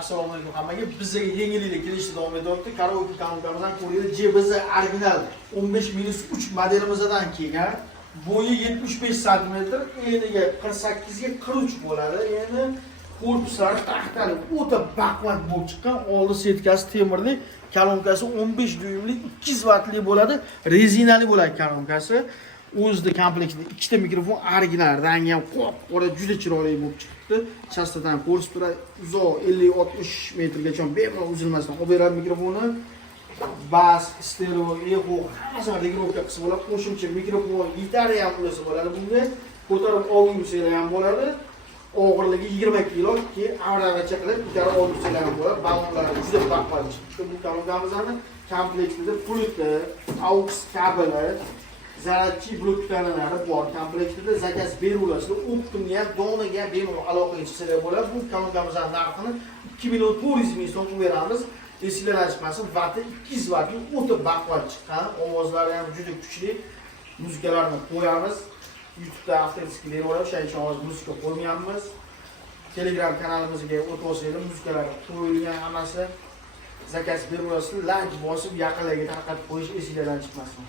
Assalomu alaykum hammaga. Bizga yengilliklar kelishda davom etyapti. Karaoke kanalımızdan ko'raylik. Bizga original 15-3 modelimizdan kelgan. Bo'yi 75 cm, eniga 48 ga 43 bo'ladi. Endi korpuslari taxtali o'ta baquvvat bo'lib chiqqan. Oldi setkasi temirli, kolonkasi 15 dyuymli, 200 wattli bo'ladi. Rezinali bo'ladi kolonkasi. O'zida komplektda ikkita mikrofon original, rangi ham qora, juda chiroyli bo'lib chiqdi. Chastotan ko'rsatib turadi. Uzoq 50-60 metrgacha bemalol uzilmasdan olib beradi mikrofonni. Bas, stereo, echo hammasini regulovka qilsa bo'ladi. Qo'shimcha mikrofon, gitara ham ulasa bo'ladi. Bunga ko'tarib olguslar ham bo'ladi. Og'irligi 20 kilo, keyin avragacha qilib gitara olguslar ham bo'ladi. Ballonlari juda baquvvat chiqdi. Bu kolonkamizning komplektida pulti, aux kabeli, zaryadchi bloklanalari bor. Komplektida zakaz berulasida optimga ham, donaga ham bemalol aloqa qilishlar bo'ladi. Bu kolonkamizning narxini 2.400 ming so'm beramiz. Esingizdan chiqmasin, vati 200 wattli o'ta baquvvat chiqqan. Ovozlari ham juda kuchli. Muzikalarni qo'yamiz. YouTube'da avtoriskilar bo'ladi, o'shaning uchun hozir muzika qo'ymayapmiz. Telegram kanalimizga o'tib olsanglar, muzikalar qo'yilgan hammasi zakaz berulasida like bosib, yaqinlarga tarqatib qo'yish esingizdan chiqmasin.